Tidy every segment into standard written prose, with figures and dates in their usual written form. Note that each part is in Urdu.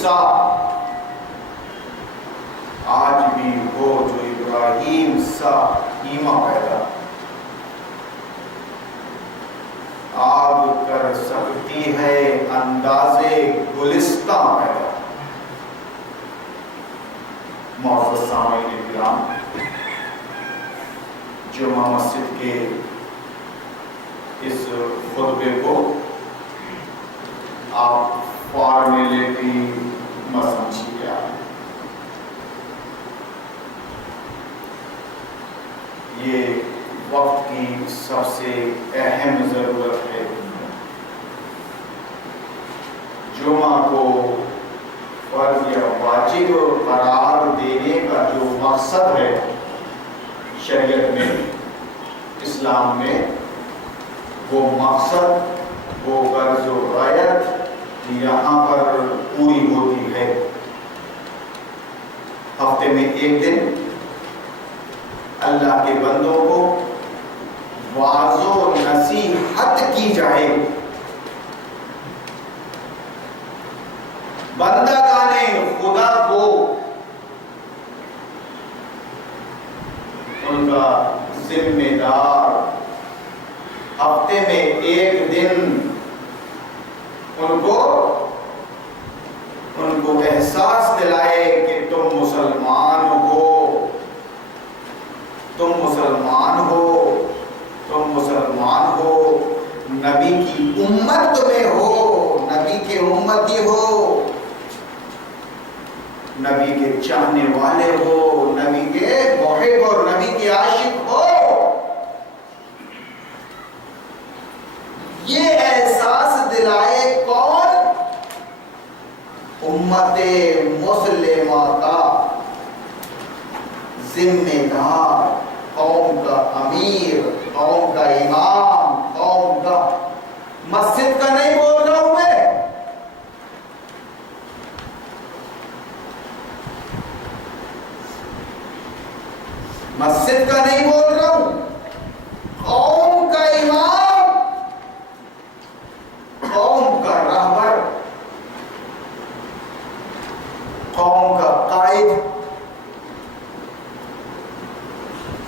سا آج بھی وہ جو ابراہیم سا ایما پیدا آگ کر سکتی ہے اندازے گلستہ پیدا۔ معزز سامعین کرام، جمعہ مسجد کے اس خطبے کو آپ فارمیلٹی مت سمجھیے۔ یہ وقت کی سب سے اہم ضرورت ہے۔ جمعہ کو فرض یا واجب قرار دینے کا جو مقصد ہے شریعت میں، اسلام میں، وہ مقصد، وہ غرض و غایت یہاں پر پوری ہوتی ہے۔ ہفتے میں ایک دن اللہ کے بندوں کو واعظ و نصیحت کی جائے، بندگان خدا کو ان کا ذمہ دار ہفتے میں ایک دن ان کو احساس دلائے کہ تم مسلمان ہو، تم مسلمان ہو، تم مسلمان ہو، نبی کی امت میں ہو، نبی کے امتی ہو، نبی کے چاہنے والے ہو، نبی کے محب اور نبی کے عاشق ہو۔ یہ احساس دلائے کون؟ امت مسلمہ کا ذمہ دار، قوم کا امیر، قوم کا امام، قوم کا۔ مسجد کا نہیں بول رہا ہوں میں، مسجد کا نہیں بول رہا ہوں، قوم کا امام، قوم کا رہبر، قوم کا قائد۔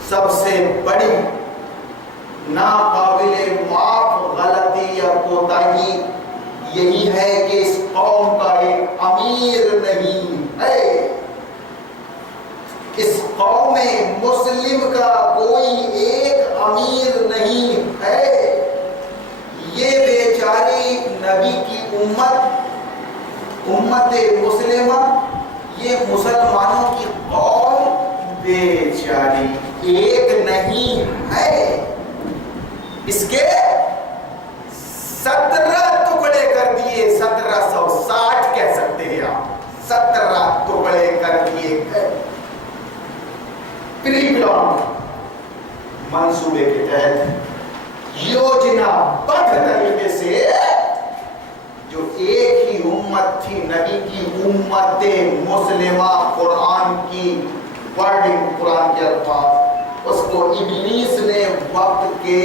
سب سے بڑی ناقابل معاف غلطی یا کوتاہی یہی ہے کہ اس قوم کا ایک امیر نہیں ہے، اس قوم مسلم کا کوئی ایک امیر نہیں ہے۔ یہ بیچاری نبی کی امت مسلمہ، یہ مسلمانوں کی قوم بیچاری ایک نہیں ہے، اس کے 17 ٹکڑے کر دیے، 1760 کہہ سکتے ہیں آپ، 17 ٹکڑے کر دیے گئے۔ پری پلان منصوبے کے تحت یوجنا بدھ طریقے سے جو ایک ہی امت تھی، نبی کی امت مسلمہ، قرآن کی ورڈنگ، قرآن کے الفاظ، اس کو ابلیس نے وقت کے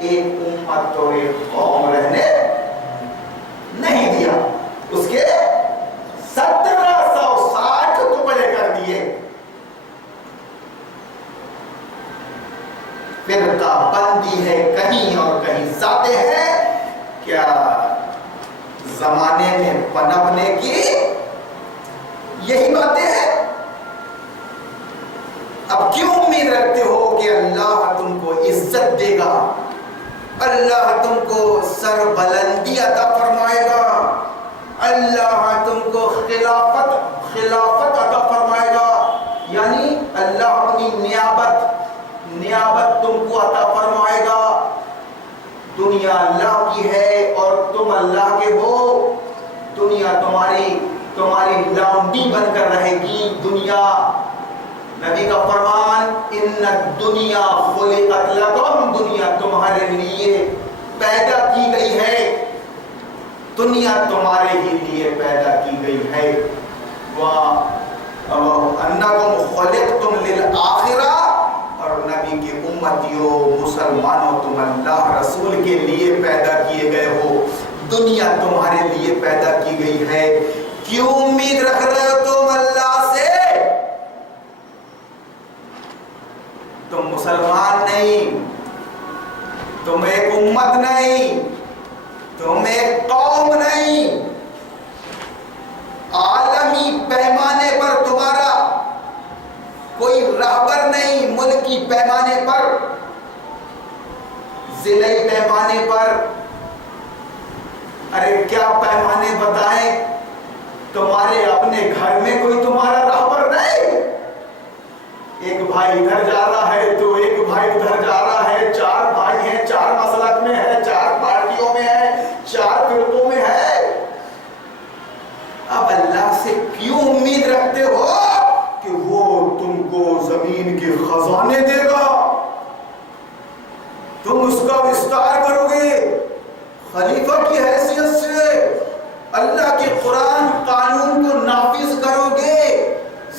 ایک امت اور ایک قوم رہنے نہیں دیا، اس کے 1760 ٹکڑے کر دیے۔ فرقہ بندی ہے کہیں اور کہیں ذاتے ہیں، کیا زمانے میں پنپنے کی یہی باتیں ہیں؟ اب کیوں امید رکھتے ہو کہ اللہ تم کو عزت دے گا، اللہ تم کو سر بلندی عطا فرمائے گا، اللہ تم کو خلافت عطا فرمائے گا، یعنی اللہ اپنی نیابت تم کو عطا فرمائے گا۔ دنیا اللہ کی ہے اور تم اللہ کے ہو، دنیا تمہاری لونڈی بن کر رہے گی۔ دنیا، نبی کا فرمان، ان الدنیا خلقت لکم، دنیا تمہارے لیے پیدا کی گئی ہے، دنیا تمہارے ہی لیے پیدا کی گئی ہے۔ وَأَنَّكُمْ خُلِقْتُمْ لِلْآخِرَةِ، اور نبی کے امتیوں، مسلمانوں، تم اللہ رسول کے لیے پیدا کیے گئے ہو، دنیا تمہارے لیے پیدا کی گئی ہے۔ کیوں امید رکھ رہے ہو تم اللہ سے؟ تم مسلمان نہیں، تم ایک امت نہیں، تم ایک قوم نہیں، عالمی پیمانے پر تمہارا کوئی رہبر نہیں، ملکی پیمانے پر، ضلعی پیمانے پر، ارے کیا پیمانے بتائیں، تمہارے اپنے گھر میں کوئی تمہارا رہبر نہیں؟ ایک بھائی ادھر جا رہا ہے تو ایک بھائی ادھر جا رہا ہے، چار بھائی ہیں، چار مسلک میں ہے، چار پارٹیوں میں ہے، چار فرقوں میں ہے۔ اب اللہ سے کیوں امید رکھتے ہو کہ وہ تم کو زمین کے خزانے دے گا، تم اس کا وستار کرو گے، خلیفہ کی حیثیت سے اللہ کے قرآن قانون کو نافذ کرو گے،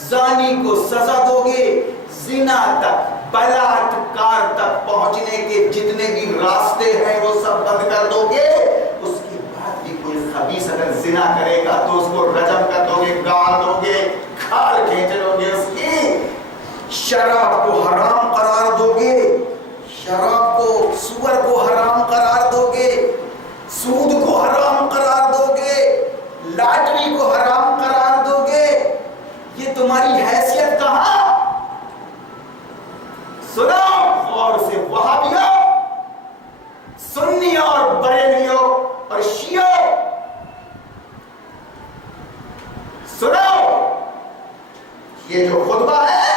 زانی کو سزا دو گے، زنا تک بلاٹکار تک پہنچنے کے جتنے بھی راستے ہیں وہ سب بند کر دو گے۔ اس کے بعد بھی کوئی خبیث اگر زنا کرے گا تو اس کو رجم کر دو گے، گاڑ دو گے، کھال کھینچ دو گے اس کی، شراب کو حرام قرار دو گے، شراب کو، سور کو حرام قرار دو گے، سود کو حرام قرار دو گے، لاٹری کو حرام قرار دو گے۔ یہ تمہاری حیثیت کہاں؟ سنو غور سے، وہابیوں، سنیوں اور بریلیوں اور شیعوں، سنو، یہ جو خطبہ ہے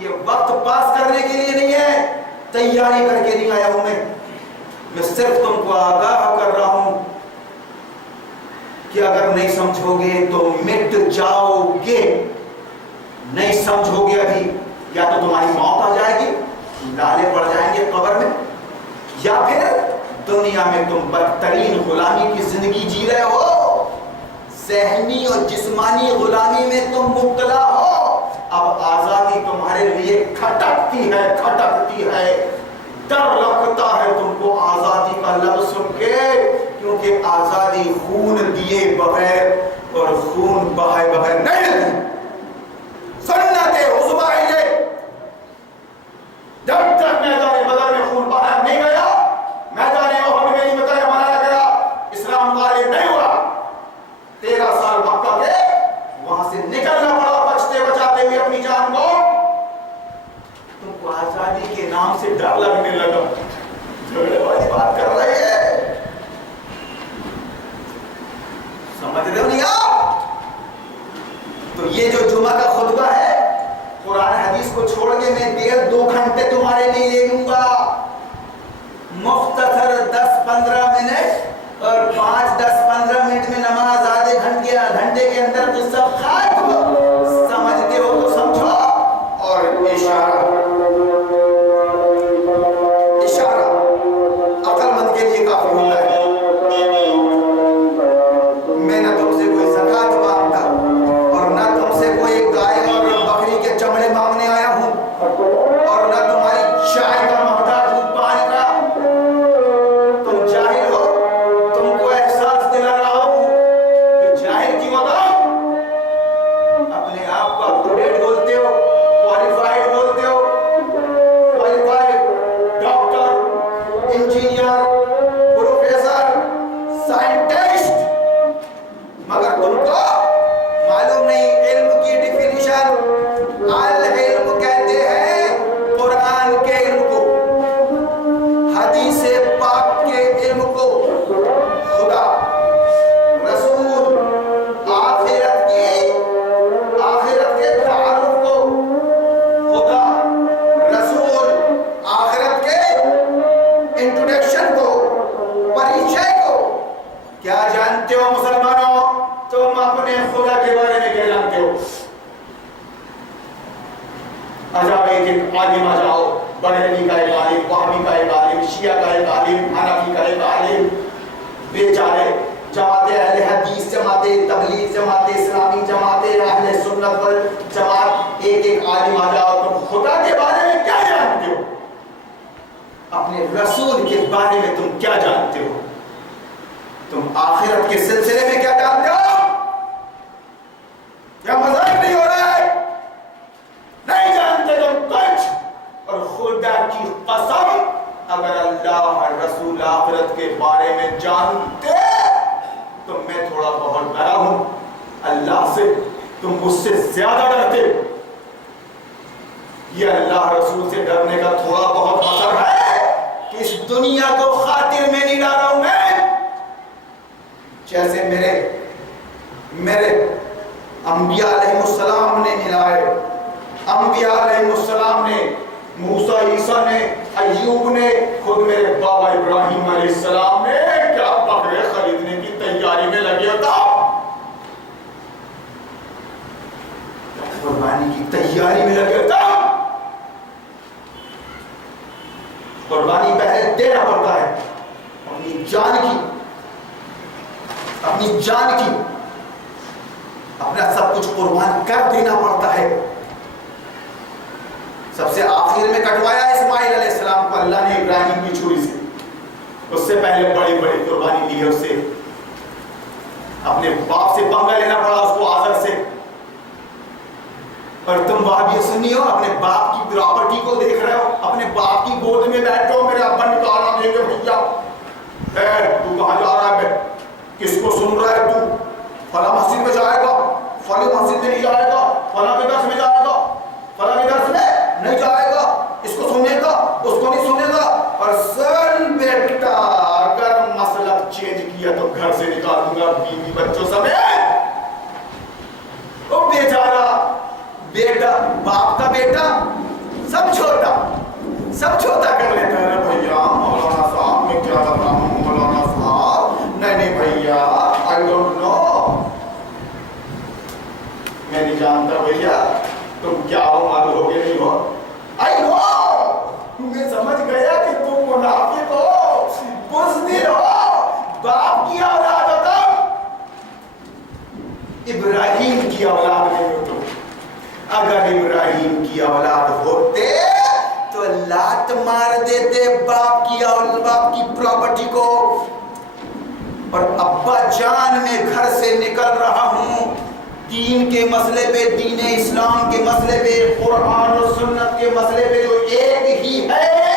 یہ وقت پاس کرنے کے لیے نہیں ہے، تیاری کر کے نہیں آیا ہوں میں صرف تم کو آگاہ کر رہا ہوں کہ اگر نہیں سمجھو گے تو مٹ جاؤ گے، نہیں سمجھو گے ابھی یا تو تمہاری موت آ جائے گی، لالے پڑ جائیں گے قبر میں، یا پھر دنیا میں تم بدترین غلامی کی زندگی جی رہے ہو، ذہنی اور جسمانی غلامی میں تم مبتلا ہو۔ اب آزادی تمہارے لیے کھٹکتی ہے، ڈر لگتا ہے تم کو آزادی کا لفظ سن کے، کیونکہ آزادی خون دیے بغیر اور خون بہائے بغیر نہیں ملتی۔ سنت عظمیٰ ہے یہ، جب تک میدان بدر میں خون بہایا نہیں گیا، میدان احد میں نہیں بنایا گیا، اسلام غالب نہیں ہوا، 13 سال مکہ کے وہاں سے نکلنا پڑا بچتے بچاتے ہوئے اپنی جان کو۔ تم کو آزادی کے نام سے ڈر لگنے لگا، جھگڑے والی بات کر رہے ہیں، سمجھ رہے ہو نہیں آپ؟ تو یہ جو جمعہ کا خطبہ ہے، قرآن حدیث کو چھوڑ کے میں 1.5-2 گھنٹے تمہارے لیے لے لوں گا، مختصر 10-15 منٹ اور 5-10-15 منٹ میں نماز، آدھے گھنٹے کے اندر تو سب ختم۔ سمجھتے ہو تو سمجھو، اور اشارہ عقل مند کے لیے کافی ہوتا ہے۔ میں نہ تم سے کوئی زکوٰۃ مانگتا اور نہ تم سے کوئی گائے اور بکری کے چمڑے مانگنے آیا ہوں، اور نہ تمہاری چائے کا محتاج ہوں، پانی کا۔ تم جاہل ہو، تم کو احساس دلا رہا ہوں کہ جاہل کی وجہ اپنے آپ کو اپ ٹو ڈیٹ بولتے ہو، کوالیفائڈ بولتے ہو، qualified doctor, engineer, professor, scientist, مگر تم کو معلوم نہیں علم کی ڈیفینیشن۔ العلم کہتے ہیں قرآن کے علم کو، حدیث پاک کے علم کو، خدا، رسول، آخرت کے تعارف کو، خدا، رسول، آخرت کے انٹروڈکشن کو، پریچے کو۔ کیا جانتے ہو مسلمانوں تم اپنے خدا کے بارے میں کیا جانتے ہو؟ عجاب ایک عالم آ جاؤ، بریلوی کا ایک عالم، وہابی کا ایک عالم، شیعہ کا ایک عالم، حنفی کا ایک عالم، بیچارے جماعت اہل حدیث، جماعت تبلیغ، جماعت اسلامی، جماعت اہل سنت والجماعت، ایک عالم آ جاؤ، تم خدا کے بارے میں کیا جانتے ہو؟ اپنے رسول کے بارے میں تم کیا جانتے ہو؟ تم آخرت کے سلسلے میں کیا جانتے ہو؟ الآخرت کے بارے میں جانتے تو میں تھوڑا بہت ڈرا ہوں اللہ سے، تم مجھ سے زیادہ ڈرتے. یہ اللہ رسول سے ڈرنے کا تھوڑا بہت اثر ہے کہ اس دنیا کو خاطر میں نہیں ڈالا ہوں میں. جیسے میرے انبیاء علیہ السلام نے ملائے، انبیاء علیہ السلام نے، موسیٰ، عیسیٰ نے، ایوب نے، خود میرے بابا ابراہیم علیہ السلام نے کیا بکرے خریدنے کی تیاری میں لگے ہوتا، قربانی کی تیاری میں لگے ہوتا. قربانی پہلے دینا پڑتا ہے، اپنی جان کی اپنا سب کچھ قربان کر دینا پڑتا ہے. سب سے آخر میں کٹوایا اسماعیل علیہ السلام کو اللہ نے ابراہیم کی چھری سے. اس سے پہلے بڑی بڑی قربانی لی ہے، اس سے اپنے باپ سے پنگا لینا پڑا اس کو آزر سے. اور تم وہابی سنی ہو، اپنے باپ کی پراپرٹی کو دیکھ رہے ہو، اپنے باپ کی گود میں بیٹھو، میرے ابا نکالنا دیں گے بھیا. تو کہاں جا رہا ہے، کس کو سن رہا ہے تو؟ فلاں مسجد میں جائے گا، فلاں مسجد میں نہیں جائے گا، فلاں کے درس میں جائے گا، فلاں کے درس میں نہیں جائے گا، اس کو سنے گا، اس کو نہیں سنے گا. اور سن بیٹا اگر مسلک چینج کیا تو گھر سے نکال دوں گا، بیوی بچوں سمیت. وہ بیچارہ بیٹا، باپ کا بیٹا سب چھوٹا کر لیتا ہے. بھیا مولانا صاحب میں کیا بتاؤں، مولانا صاحب نہیں بھیا آئی ڈونٹ نو، میں نہیں جانتا بھیا تم کیا ہو، معلوم ہو گیا نہیں ہو. آئی نو، میں سمجھ گیا کہ تم منافق ہو، بزدل ہو، باپ کی اولاد ہو تم، ابراہیم کی اولاد نہیں ہو تم. اگر ابراہیم کی اولاد ہوتے تو لات مار دیتے باپ کی پراپرٹی کو. اور ابا جان میں گھر سے نکل رہا ہوں دین کے مسئلے پہ، دین اسلام کے مسئلے پہ، قرآن و سنت کے مسئلے پہ جو ایک ہی ہے،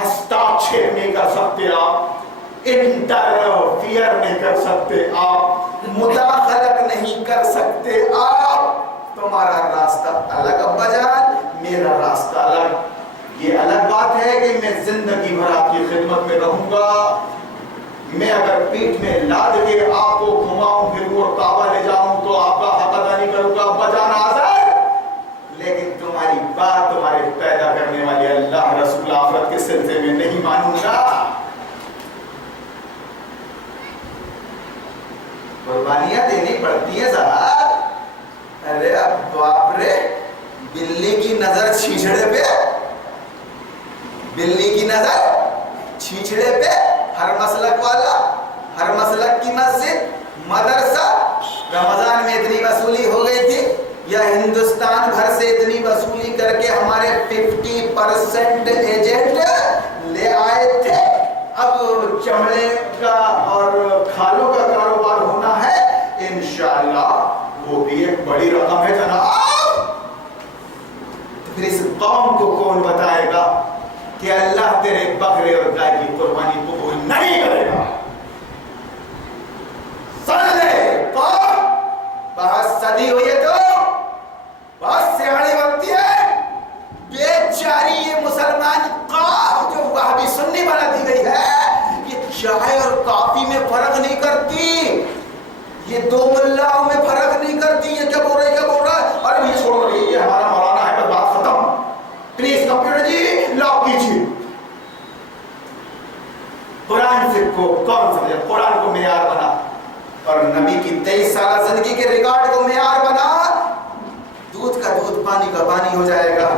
ہستاکشیپ نہیں کر سکتے آپ، انٹرفیئر نہیں کر سکتے آپ، مداخلت نہیں کر سکتے آپ. تمہارا راستہ الگ ابا جان، میرا راستہ الگ. یہ الگ بات ہے کہ میں زندگی بھر آپ کی خدمت میں رہوں گا. میں اگر پیٹ میں لاد کے آپ کو گھماؤں پھروں اور کعبہ لے جاؤں تو آپ کا حق ادا نہیں کروں گا ابا جان آزاد. لیکن تمہاری بات تمہارے پیدا کرنے والے اللہ رسول آخرت کے سلسلے میں نہیں مانوں گا. قربانیاں دینی پڑتی ہیں صاحب. ارے اب باپ رے، بلی کی نظر چھیچڑے پہ، بلی کی نظر چھیچڑے پہ. ہر مسلک والا، ہر مسلک کی مسجد، مدرسہ، رمضان میں اتنی وصولی ہو گئی تھی یا ہندوستان بھر سے اتنی وصولی کر کے ہمارے 50% ایجنٹ لے آئے تھے. اب چمڑے کا اور کھالوں کا کاروبار ہونا ہے انشاءاللہ، وہ بھی ایک بڑی رقم ہے جناب. تو پھر اس قوم کو کون بتائے گا کہ اللہ تیرے بکرے اور گائے کی قربانی قبول نہیں کرے گا؟ سن لے قوم، بہت صدی ہوئی ہے تو بہت سیاحی بنتی ہے. بیچاری یہ مسلمان قوم جو وہابی سنی بنا دی گئی ہے، یہ چائے اور کافی میں فرق نہیں کرتی، یہ دو ملاؤں میں فرق نہیں کرتی. یہ کیا بول رہا ہے ارے یہ چھوڑ رہی ہے، یہ ہمارا مولانا ہے، بس بات ختم. پلیز کمپیوٹر جی لاک کیجیے. قرآن سے کو کون سمجھے؟ قرآن کو معیار بنا اور نبی کی 23 سالہ زندگی کے ریکارڈ کو معیار بنا. دودھ کا دودھ، پانی کا پانی ہو جائے گا،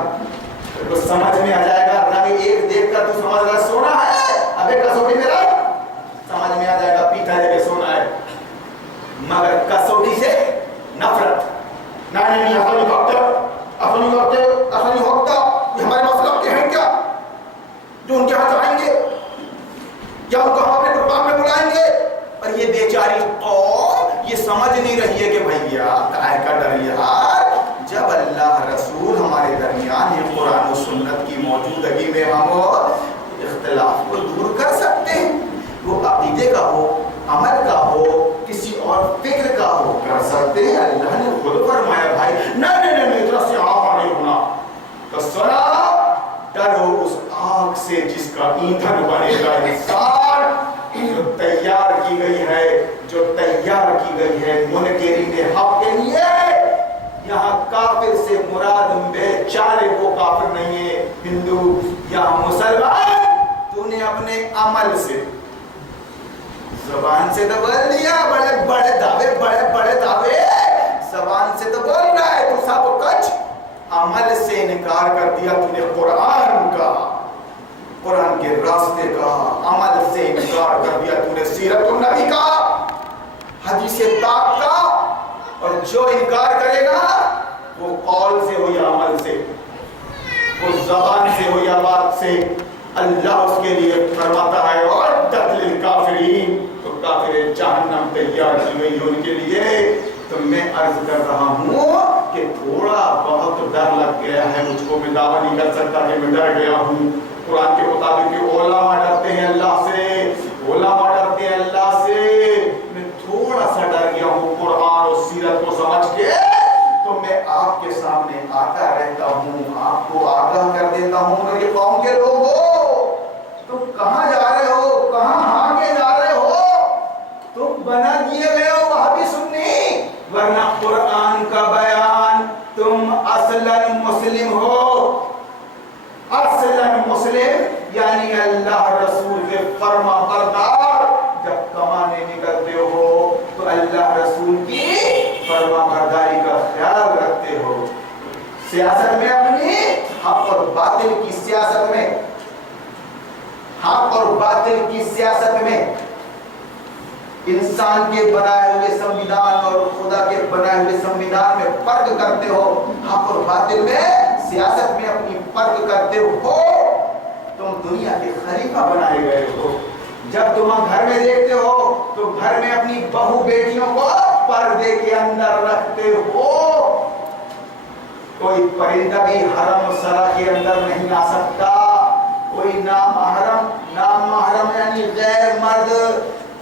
تو سمجھ میں آ جائے گا. رنگ ایک دیکھ کر تو سمجھ رہا سونا ہے، ابے کسوٹی میرا سمجھ میں آ جائے گا پیٹھا لے کے سونا ہے. مگر کسوٹی سے نفرت، نہیں ایسا نہیں کرتے، ایسا نہیں کرتے، ایسا نہیں ہوتا، یہ ہمارے مسلک کے ہیں کیا جو ان کے ہاں جائیں گے یا ان کو ہم اپنے پروگرام میں بلائیں گے؟ اور یہ بیچاری قوم یہ سمجھ نہیں رہی ہے کہ بھیا کائے کا ڈر یار، جب اللہ رسول ہمارے درمیان یہ قرآن و سنت کی موجودگی میں ہم اختلاف کو دور کر سکتے ہو، عمل کا ہو، کسی اور فکر کا ہو، کر سکتے ہیں. اللہ نے خود فرمایا بھائی نہیں اتنا سیاہ نہیں ہونا. تو سنا ڈرو اس آگ سے جس کا ایندھن بنے گا انسان، جو تیار کی گئی ہے منکرین حق کے لیے. یہاں کافر سے مراد بیچارے وہ کافر نہیں ہے ہندو یا مسلمان. تو نے اپنے عمل سے، زبان سے تو بول دیا بڑے بڑے دعوے زبان سے تو بول رہا ہے، تو سب کچھ عمل سے انکار کر دیا. تو نے قرآن کے راستے کا عمل سے انکار کر دیا. تو نے سیرت النبی کا، حدیث پاک کا. اور جو انکار کرے گا وہ قول سے ہو یا عمل سے، وہ زبان سے ہو یا بات سے، اللہ اس کے لیے فرماتا ہے اعدت للکافرین، تو کافر جہنم تیار کی گئی ان کے لیے. تو میں عرض کر رہا ہوں کہ تھوڑا بہت ڈر لگ گیا ہے مجھ کو. میں دعویٰ نہیں کر سکتا کہ میں ڈر گیا ہوں. قرآن کے مطابق کہ علماء ڈرتے ہیں اللہ سے، میں تھوڑا سا ڈر گیا ہوں قرآن اور سیرت کو سمجھ کے. تو میں آپ کے سامنے آتا رہتا ہوں، آپ کو آگاہ کر دیتا ہوں. میرے قوم کے لوگوں، تم کہاں جا رہے ہو، کہاں آگے جا رہے ہو؟ تم بنا دیے گئے ہو وہابی سنی، ورنہ قرآن کا بیان تم اصلاً مسلم ہو. اصلاً مسلم یعنی اللہ رسول کے فرما بردار. جب کمانے نکلتے ہو تو اللہ رسول کی فرما برداری کا خیال رکھتے ہو. سیاست میں اپنی حق اور باطل کی سیاست میں، حق اور باطل کی سیاست میں انسان کے بنائے ہوئے سمویدھان اور خدا کے بنائے ہوئے سمویدھان میں فرق کرتے ہو. حق اور باطل میں سیاست میں اپنی فرق کرتے ہو. تم دنیا کے خلیفہ بنائے گئے ہو. جب تم گھر میں دیکھتے ہو تو گھر میں اپنی بہو بیٹیوں کو پردے کے اندر رکھتے ہو. کوئی پرندہ بھی حرم سرا کے اندر نہیں آ سکتا. کوئی نامحرم یعنی غیر مرد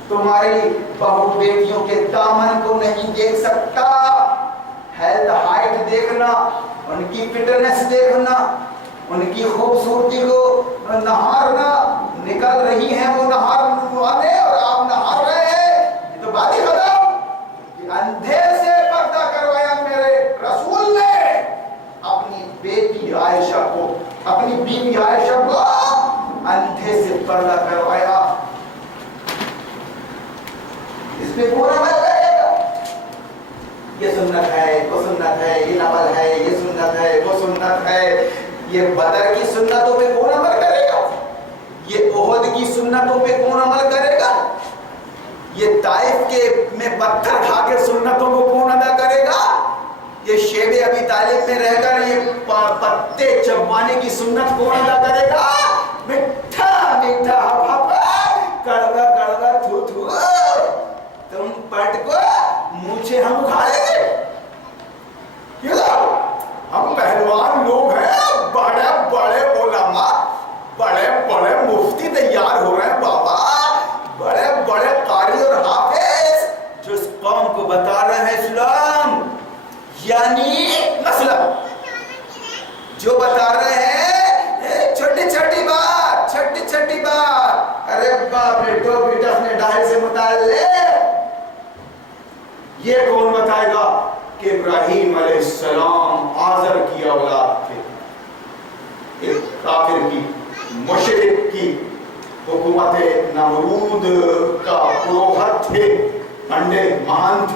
تمہاری بہو بیٹیوں کے دامن کو نہیں دیکھ سکتا. ہیلتھ ہائٹ دیکھنا، ان کی فٹنس دیکھنا، ان کی خوبصورتی کو نہارنا. نکل رہی ہیں وہ نہارنے اور آپ نہار رہے ہیں، یہ تو بات ہی ختم. کہ اندھے سے پردہ کروایا میرے رسول نے اپنی بیٹی عائشہ کو، اپنی بیوی عائشہ کو اندھے سے پردہ کروایا. اس پہ پورا عمل کرے گا. یہ سنت ہے، وہ سنت ہے، یہ نفل ہے، یہ سنت ہے، وہ سنت ہے. یہ بدر کی سنتوں پہ کون عمل کرے گا؟ یہ احد کی سنتوں پہ کون عمل کرے گا؟ یہ طائف کے میں پتھر کھا کے سنتوں کو کون ادا کرے گا؟ یہ شیب ابی طالب میں رہ کر یہ پتے چبانے کی سنت کون ادا کرے گا؟ میٹھا میٹھا کڑوا کڑوا تھو تھو تم پٹ کو مجھے ہم کھائیں گے. ہم پہلوان لوگ ہیں، بڑے بڑے علماء، بڑے بڑے مفتی تیار ہو رہے ہیں بابا، بڑے بڑے قاری اور حافظ جو اس قوم کو بتا رہے ہیں اسلام یعنی مسلم، جو بتا رہے ہیں چھوٹی چھوٹی بات. ارے باپ رے، دو بیٹا نے ڈھائی سے متعلق یہ کون بتائے گا کہ ابراہیم علیہ السلام آزر کی اولاد تھے. ایک کافر کی، مشرک کی حکومت نمرود کا پروہت تھے. انڈے مہنت،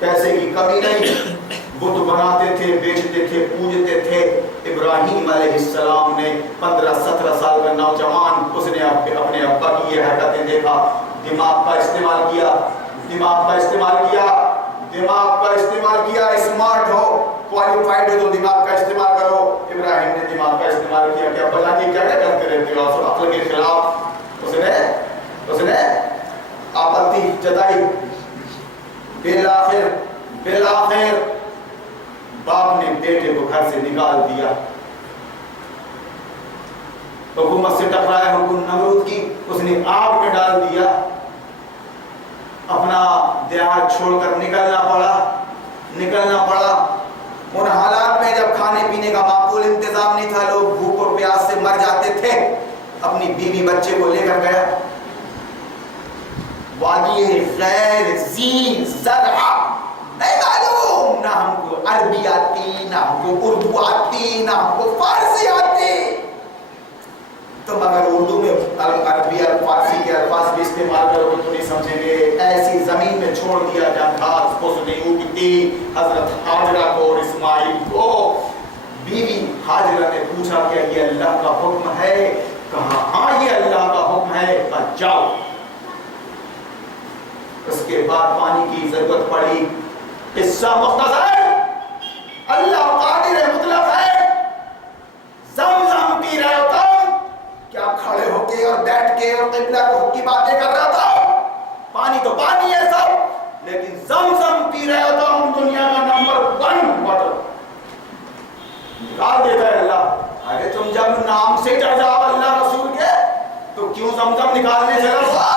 پیسے کی کمی نہیں، بت بناتے تھے، بیچتے تھے، پوجتے تھے. ابراہیم علیہ السلام نے 15-17 سال کا نوجوان، اس نے اپنے ابا کی یہ حرکتیں دیکھا، دماغ کا استعمال کیا. اسمارٹ ہو، کوالیفائڈ ہو تو دماغ کا استعمال کرو. ابراہیم نے دماغ کا استعمال کیا کہ ابا جان یہ کیا کرتے رہتے ہو، عقل کے خلاف اس نے آپتی جتائی. بالآخر باپ نے بیٹے کو گھر سے نکال دیا. حکومت سے ٹکرایا، حکومت نمرود کی، اس نے آگ میں ڈال دیا. اپنا دیہات چھوڑ کر نکلنا پڑا. ان حالات میں جب کھانے پینے کا معقول انتظام نہیں تھا, لوگ بھوک اور پیاس سے مر جاتے تھے, اپنی بیوی بچے کو لے کر گیا وادی غیر ذی زرع. نہیں معلوم, نہ ہم کو عربی آتی, نہ ہم کو اردو آتی, نہ ہم کو فارسی آتی. تو مگر اردو میں عربی اور فارسی کے الفاظ بھی استعمال کرو تو نہیں سمجھیں گے. ایسی زمین میں چھوڑ دیا جہاں گھاس پھوس نہیں اگتی. حضرت ہاجرہ کو اور اسماعیل کو, بیوی ہاجرہ نے پوچھا کہ یہ اللہ کا حکم ہے؟ کہا ہاں یہ اللہ کا حکم ہے. کہا جاؤ. اس کے بعد پانی کی ضرورت پڑی. قصہ مختصر, اللہ قادر مطلق ہے. زمزم پی رہے ہو تم, کیا کھڑے ہو کے اور بیٹھ کے اور قبلہ کو کی باتیں کر رہا تھا؟ پانی تو پانی ہے سب, لیکن زمزم پی رہے ہو تم, دنیا کا نمبر 1 واٹر نکال دیتا ہے اللہ. ارے تم جب نام سے چڑھ جاؤ اللہ رسول کے تو کیوں زمزم نکالنے چلا ہوا؟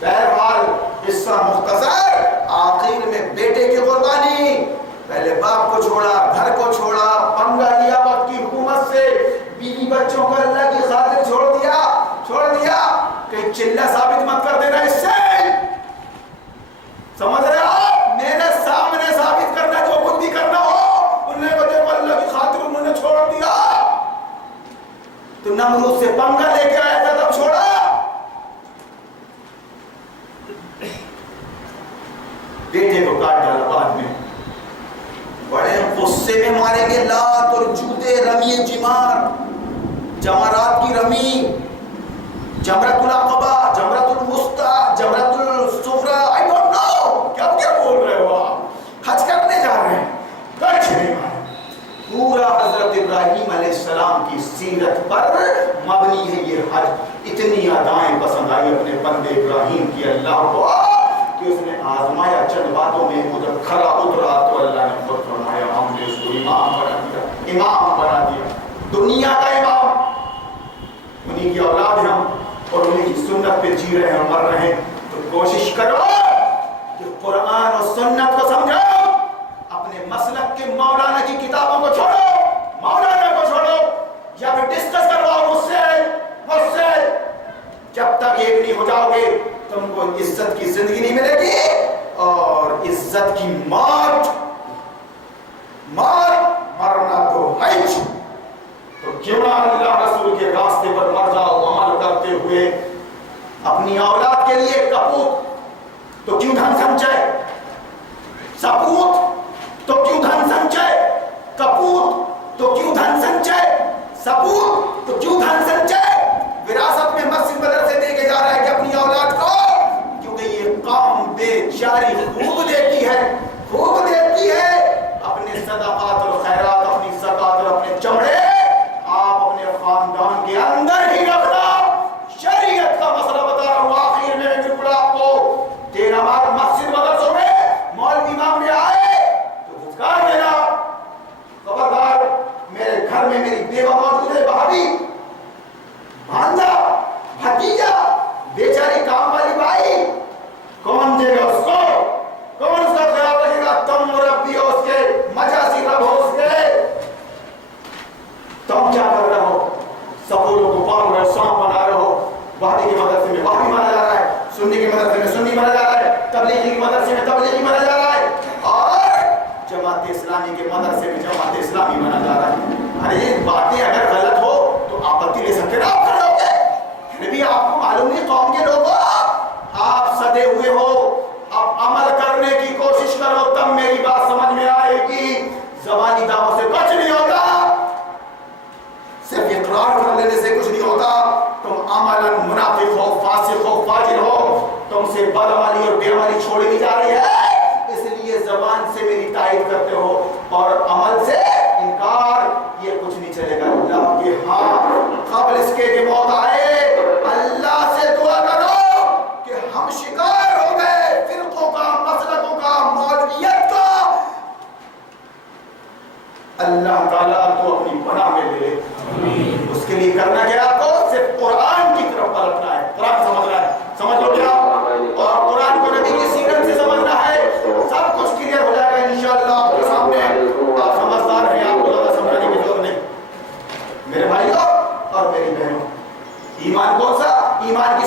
بہرحال قصہ مختصر, آخر میں بیٹے کی قربانی. پہلے باپ کو چھوڑا, گھر کو چھوڑا, پنگا لیا وقت کی حکومت سے, بیوی بچوں کو اللہ کی خاطر چھوڑ دیا. کہ چلہ ثابت مت کر دینا اس سے, سمجھ رہے ہو؟ میرے سامنے ثابت کرنا, جو کچھ بھی کرنا ہو. انہوں نے دیکھو اللہ کی خاطر انہوں نے چھوڑ دیا. تو نمرود سے پنگا لے کے آیا تھا تب چھوڑا. بیٹے کو کاٹ ڈالا بعد میں, بڑے غصے میں ماریں گے. لات اور جوتے, رمی جمار, جمرات کی رمی, جمرۃ العقبہ, جمرۃ الوسطیٰ, جمرۃ الصغریٰ, I don't know کیا بول رہے ہو آپ. حج کرنے جا رہے ہیں, کچھ نہیں مارے. پورا حضرت ابراہیم علیہ السلام کی سیرت پر مبنی ہے یہ حج. اتنی ادائیں پسند آئی اپنے بندے ابراہیم کی اللہ کو کہ اس نے آزمایا چند باتوں میں. وہ جب کھرا اترا تو اللہ نے خود فرمایا ہم نے اس کو امام بنا دیا, دنیا کا امام. انہی کی اولاد ہیں ہم اور انہی کی سنت پہ جی رہے ہیں, مر رہے ہیں. تو کوشش کرو کہ قرآن اور سنت کو سمجھو. اپنے مسلک کے مولانا کی کتابوں کو چھوڑو, مولانا کو چھوڑو, یا پھر ڈسکس کرواؤ مجھ سے. جب تک ایک نہیں ہو جاؤ گے تم کو عزت کی زندگی نہیں ملے گی اور عزت کی موت. مرنا تو ہے. تو کیوں نہ اللہ رسول کے راستے پر مر جاؤ عمل کرتے ہوئے. اپنی اولاد کے لیے کپوت تو کیوں دھن سنچے, سپوت تو کیوں دھن سنچے, کپوت تو کیوں دھن سنچے, سپوت تو کیوں دھن سنچے. وراثت میں مسجد مدرسے دے کے جا رہا ہے کہ اپنی اولاد کو, کیونکہ یہ قوم بیچاری خوب دیتی ہے. اپنے صدقات اور خیرات, اپنی زکات اور اپنے چمڑے آپ اپنے خاندان کے اندر ہی رکھنا. شریعت کا مسئلہ بتا رہا ہوں آخر میں بالکل آپ کو. تیرا بات مسجد مدرسوں میں مولوی امام نے آئے تو گھسکار دینا. خبردار, میرے گھر میں میری بیوہ موجود ہے, بھابھی, بھانجا, بھتیجا, بیچاری کام والی بائی, کون دے گا اس کو, کون اس کا خیال رکھے گا. تم مربی ہو اس کے, مجازی رب ہو اس کے. تم کیا کر رہے ہو, سبولوں کو پال رہے ہو, سانپ بنا رہے ہو. وحدی کے مدرسے میں وحدی مانا جا رہا ہے, سنی کے مدرسے میں سنی مانا جا رہا ہے, تبلیغی کے مدرسے میں تبلیغی مانا جا رہا ہے, اور جماعت اسلامی کے مدرسے میں جماعت اسلامی مانا جا رہا ہے. ارے باتیں اگر غلط ہو تو آپتی لے سکتے نا, آپ کھڑے ہو گئے. پھر بھی آپ کو معلوم نہیں قوم کے لوگوں, آپ سدے ہوئے ہو, اب عمل کرنے کی کوشش کرو تب میری بات سمجھ میں آئے گی. زبانی دعوت سے کچھ نہیں ہوتا, صرف اقرار کر لینے سے کچھ نہیں ہوتا. تم عملاً منافق ہو, فاسق ہو, فاجر ہو, تم سے بدعملی اور بے عملی چھوڑی نہیں جا رہی ہے. اس لیے زبان سے میری تائید کرتے ہو اور عمل سے انکار, یہ کچھ نہیں چلے گا. اللہ کے ہاں قبل اس کے کہ موت آئے اللہ سے دعا کرو کہ ہم شکار ہو گئے فرقوں کا, مسلکوں کا, مولویت کا. اللہ تعالیٰ تو اپنی پناہ میں لے لے. اس کے لیے کرنا کیا, آپ کو صرف قرآن کی طرف پلٹنا ہے. قرآن سمجھ رہا ہے, سمجھ لو کیا ایمان کون سا؟ ایمان کی